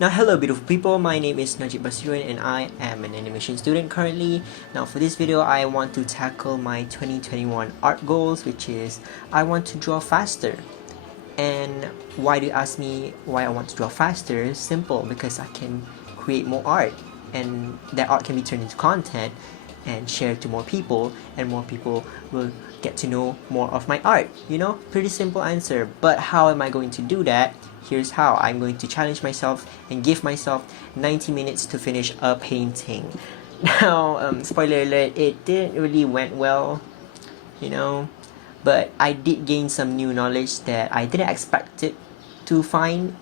Now hello beautiful people, my name is Najib Basirun and I am an animation student currently. Now for this video I want to tackle my 2021 art goals, which is I want to draw faster. And why do you ask me why I want to draw faster? Simple, because I can create more art and that art can be turned into content and shared to more people, and more people will get to know more of my art. You know, pretty simple answer. But how am I going to do that? Here's how. I'm going to challenge myself and give myself 90 minutes to finish a painting. Now, spoiler alert, it didn't really went well, you know, but I did gain some new knowledge that I didn't expect it to find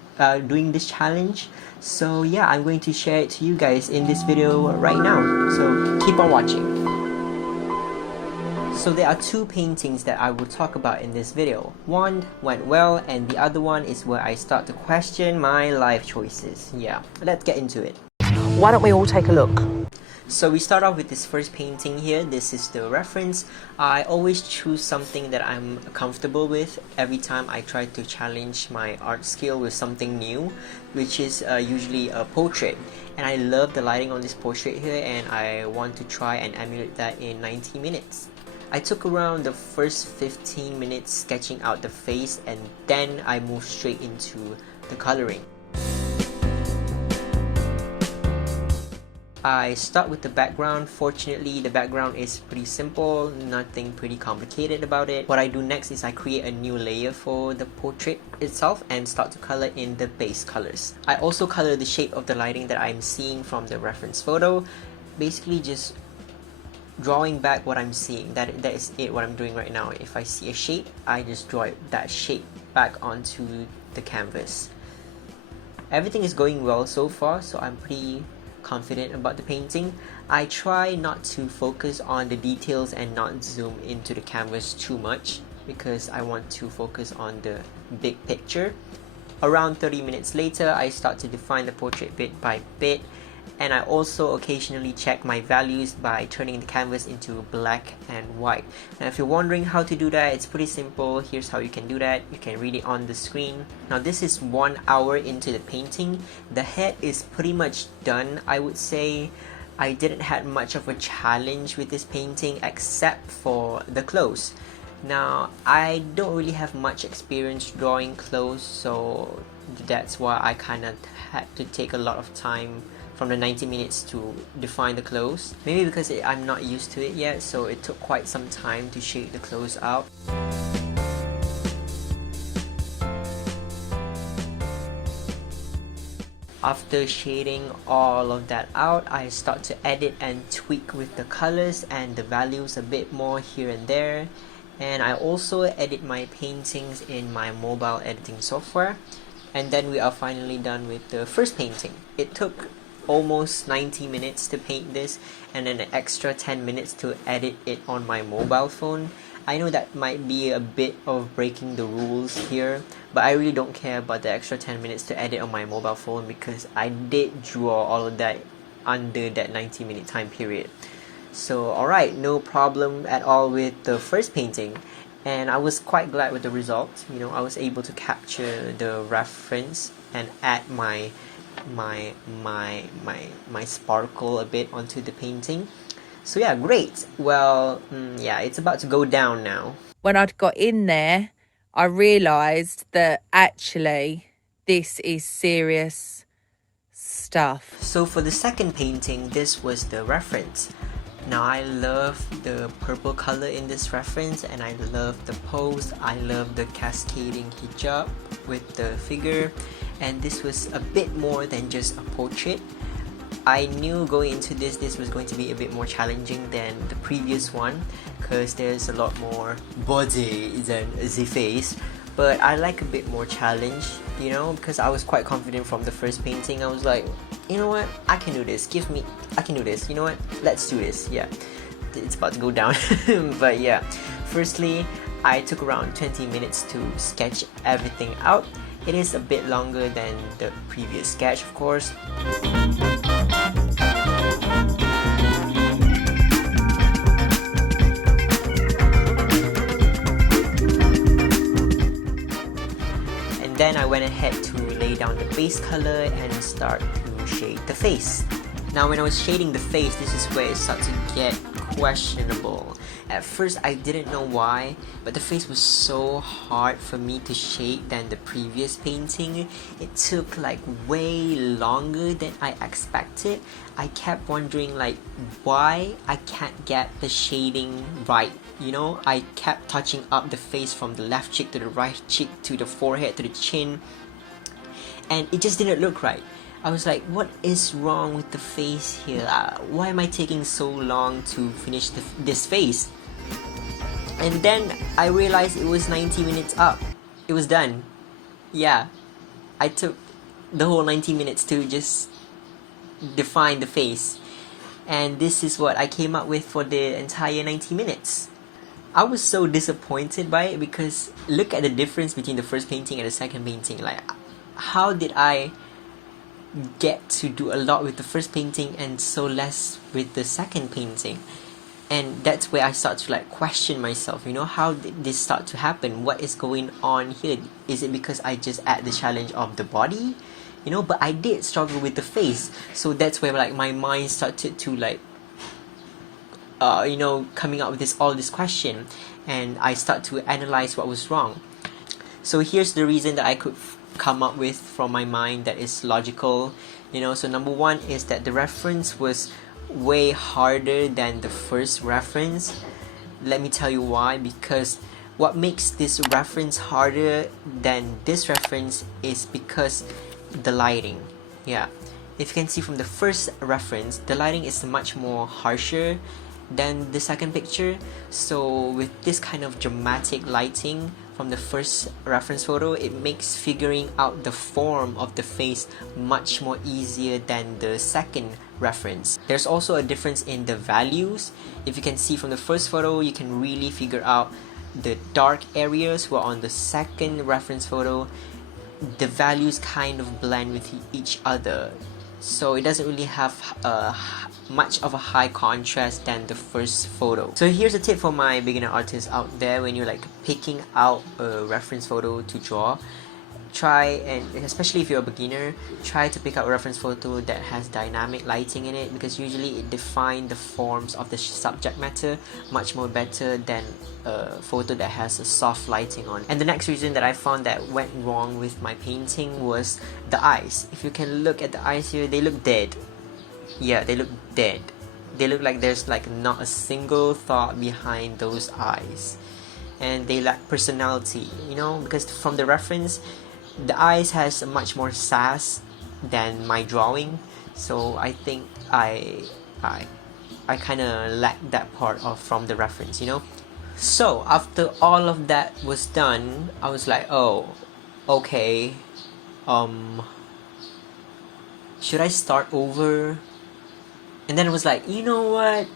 doing this challenge. So yeah, I'm going to share it to you guys in this video right now. So keep on watching. So there are two paintings that I will talk about in this video. One went well and the other one is where I start to question my life choices. Yeah, let's get into it. Why don't we all take a look? So we start off with this first painting here. This is the reference. I always choose something that I'm comfortable with every time I try to challenge my art skill with something new, which is usually a portrait. And I love the lighting on this portrait here and I want to try and emulate that in 90 minutes. I took around the first 15 minutes sketching out the face and then I moved straight into the coloring. I start with the background. Fortunately, the background is pretty simple, nothing pretty complicated about it. What I do next is I create a new layer for the portrait itself and start to color in the base colors. I also color the shape of the lighting that I'm seeing from the reference photo. Basically just drawing back what I'm seeing. That is it, what I'm doing right now. If I see a shape, I just draw that shape back onto the canvas. Everything is going well so far, so I'm pretty confident about the painting. I try not to focus on the details and not zoom into the canvas too much because I want to focus on the big picture. Around 30 minutes later, I start to define the portrait bit by bit, and I also occasionally check my values by turning the canvas into black and white. Now if you're wondering how to do that, it's pretty simple. Here's how you can do that. You can read it on the screen. Now this is 1 hour into the painting. The head is pretty much done, I would say. I didn't have much of a challenge with this painting except for the clothes. Now I don't really have much experience drawing clothes, so that's why I kind of had to take a lot of time from the 90 minutes to define the clothes. Maybe because I'm not used to it yet, so it took quite some time to shape the clothes out. After shading all of that out, I start to edit and tweak with the colors and the values a bit more here and there. And I also edit my paintings in my mobile editing software. And then we are finally done with the first painting. It took almost 90 minutes to paint this and then an extra 10 minutes to edit it on my mobile phone. I know that might be a bit of breaking the rules here, but I really don't care about the extra 10 minutes to edit on my mobile phone because I did draw all of that under that 90-minute time period. So alright, no problem at all with the first painting, and I was quite glad with the result. You know, I was able to capture the reference and add my sparkle a bit onto the painting. So yeah, great. Well, yeah, it's about to go down now. When I'd got in there, I realised that actually this is serious stuff. So for the second painting, this was the reference. Now I love the purple color in this reference and I love the pose. I love the cascading hijab with the figure, and this was a bit more than just a portrait. I knew going into this was going to be a bit more challenging than the previous one because there's a lot more body than the face, but I like a bit more challenge, you know, because I was quite confident from the first painting. I was like, you know what, I can do this, I can do this, you know what, let's do this. Yeah, it's about to go down. But yeah, firstly I took around 20 minutes to sketch everything out. It is a bit longer than the previous sketch, of course. And then I went ahead to lay down the base color and start to shade the face. Now when I was shading the face, this is where it started to get questionable. At first I didn't know why, but the face was so hard for me to shade than the previous painting. It took like way longer than I expected. I kept wondering like why I can't get the shading right. You know, I kept touching up the face from the left cheek to the right cheek to the forehead to the chin, and it just didn't look right. I was like, what is wrong with the face here? Why am I taking so long to finish this face? And then I realized it was 90 minutes up. It was done. Yeah, I took the whole 90 minutes to just define the face. And this is what I came up with for the entire 90 minutes. I was so disappointed by it because look at the difference between the first painting and the second painting. Like, how did I get to do a lot with the first painting and so less with the second painting? And that's where I start to like question myself, you know, how did this start to happen? What is going on here? Is it because I just add the challenge of the body? You know, but I did struggle with the face. So that's where like my mind started to like you know, coming up with all this question, and I start to analyze what was wrong. So here's the reason that I could come up with from my mind that is logical, you know. So number one is that the reference was way harder than the first reference. Let me tell you why. Because what makes this reference harder than this reference is because the lighting. Yeah, if you can see from the first reference, the lighting is much more harsher than the second picture. So with this kind of dramatic lighting from the first reference photo, it makes figuring out the form of the face much more easier than the second reference. There's also a difference in the values. If you can see from the first photo, you can really figure out the dark areas, where on the second reference photo, the values kind of blend with each other. So it doesn't really have much of a high contrast than the first photo. So here's a tip for my beginner artists out there. When you're like picking out a reference photo to draw, try, and especially if you're a beginner, try to pick out a reference photo that has dynamic lighting in it, because usually it defines the forms of the subject matter much more better than a photo that has a soft lighting on. And the next reason that I found that went wrong with my painting was the eyes. If you can look at the eyes here, they look dead. Yeah, they look dead. They look like there's like not a single thought behind those eyes, and they lack personality, you know, because from the reference, the eyes has much more sass than my drawing. So I think I kind of lack that part of from the reference, you know. So after all of that was done, I was like, oh, okay, should I start over? And then it was like, you know what?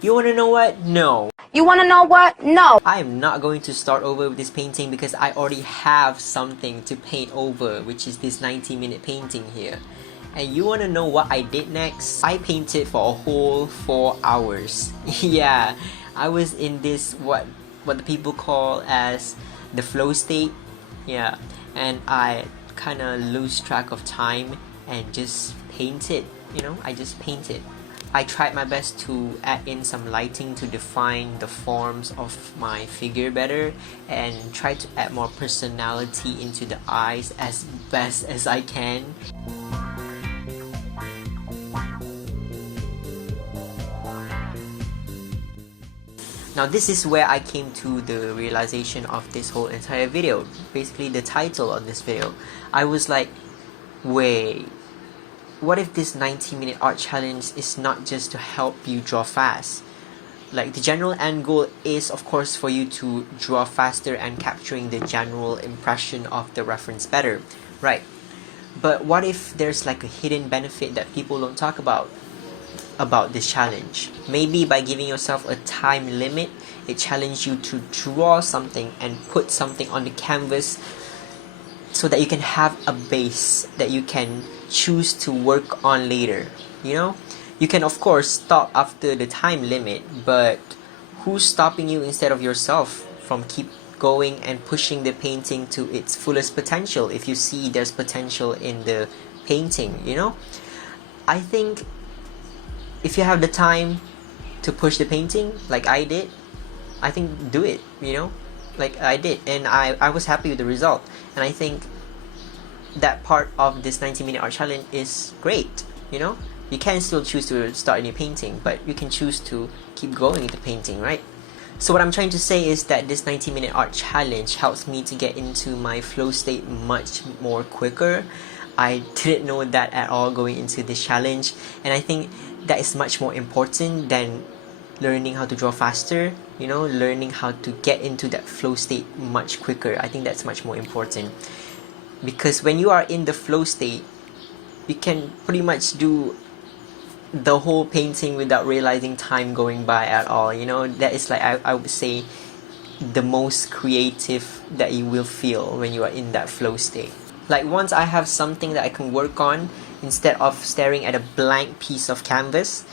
You wanna know what? No. You wanna know what? No. I am not going to start over with this painting because I already have something to paint over, which is this 90-minute painting here. And you wanna know what I did next? I painted for a whole 4 hours. Yeah, I was in this what the people call as the flow state. Yeah, and I kind of lose track of time and just painted. You know, I just painted. I tried my best to add in some lighting to define the forms of my figure better, and try to add more personality into the eyes as best as I can. Now this is where I came to the realization of this whole entire video. Basically the title of this video. I was like, wait, what if this 90-minute art challenge is not just to help you draw fast? Like, the general end goal is of course for you to draw faster and capturing the general impression of the reference better, right? But what if there's like a hidden benefit that people don't talk about this challenge? Maybe by giving yourself a time limit, it challenges you to draw something and put something on the canvas so that you can have a base that you can choose to work on later. You know, you can of course stop after the time limit, but who's stopping you instead of yourself from going and pushing the painting to its fullest potential if you see there's potential in the painting, you know? I think if you have the time to push the painting like I did, I think do it, you know? Like I did, and I was happy with the result. And I think that part of this 90-minute art challenge is great, you know? You can still choose to start a new painting, but you can choose to keep going with the painting, right? So what I'm trying to say is that this 90-minute art challenge helps me to get into my flow state much more quicker. I didn't know that at all going into this challenge, and I think that is much more important than learning how to draw faster, you know, learning how to get into that flow state much quicker. I think that's much more important, because when you are in the flow state, you can pretty much do the whole painting without realizing time going by at all, you know. That is like, I would say, the most creative that you will feel when you are in that flow state. Like once I have something that I can work on instead of staring at a blank piece of canvas,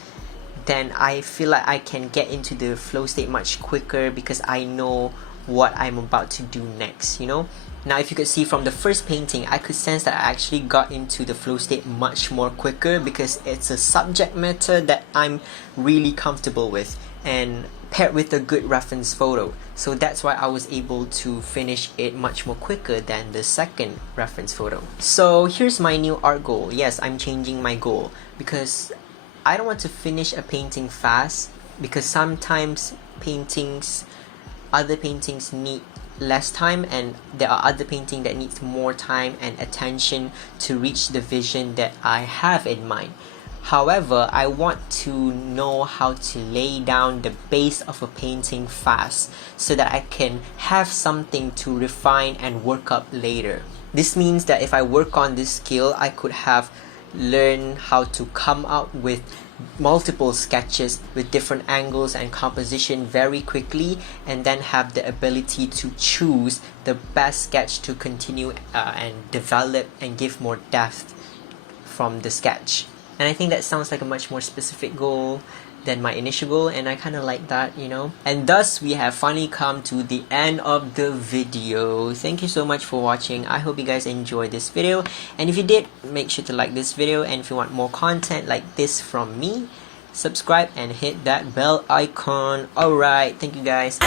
then I feel like I can get into the flow state much quicker because I know what I'm about to do next, you know. Now if you could see from the first painting, I could sense that I actually got into the flow state much more quicker because it's a subject matter that I'm really comfortable with, and paired with a good reference photo. So that's why I was able to finish it much more quicker than the second reference photo. So here's my new art goal. Yes, I'm changing my goal because I don't want to finish a painting fast, because sometimes other paintings need less time, and there are other paintings that needs more time and attention to reach the vision that I have in mind. However, I want to know how to lay down the base of a painting fast so that I can have something to refine and work up later. This means that if I work on this skill, I could have learned how to come up with multiple sketches with different angles and composition very quickly, and then have the ability to choose the best sketch to continue and develop and give more depth from the sketch. And I think that sounds like a much more specific goal than my initial goal, and I kind of like that, you know. And thus we have finally come to the end of the video. Thank you so much for watching. I hope you guys enjoyed this video, and if you did, make sure to like this video, and if you want more content like this from me, subscribe and hit that bell icon. Alright, thank you guys.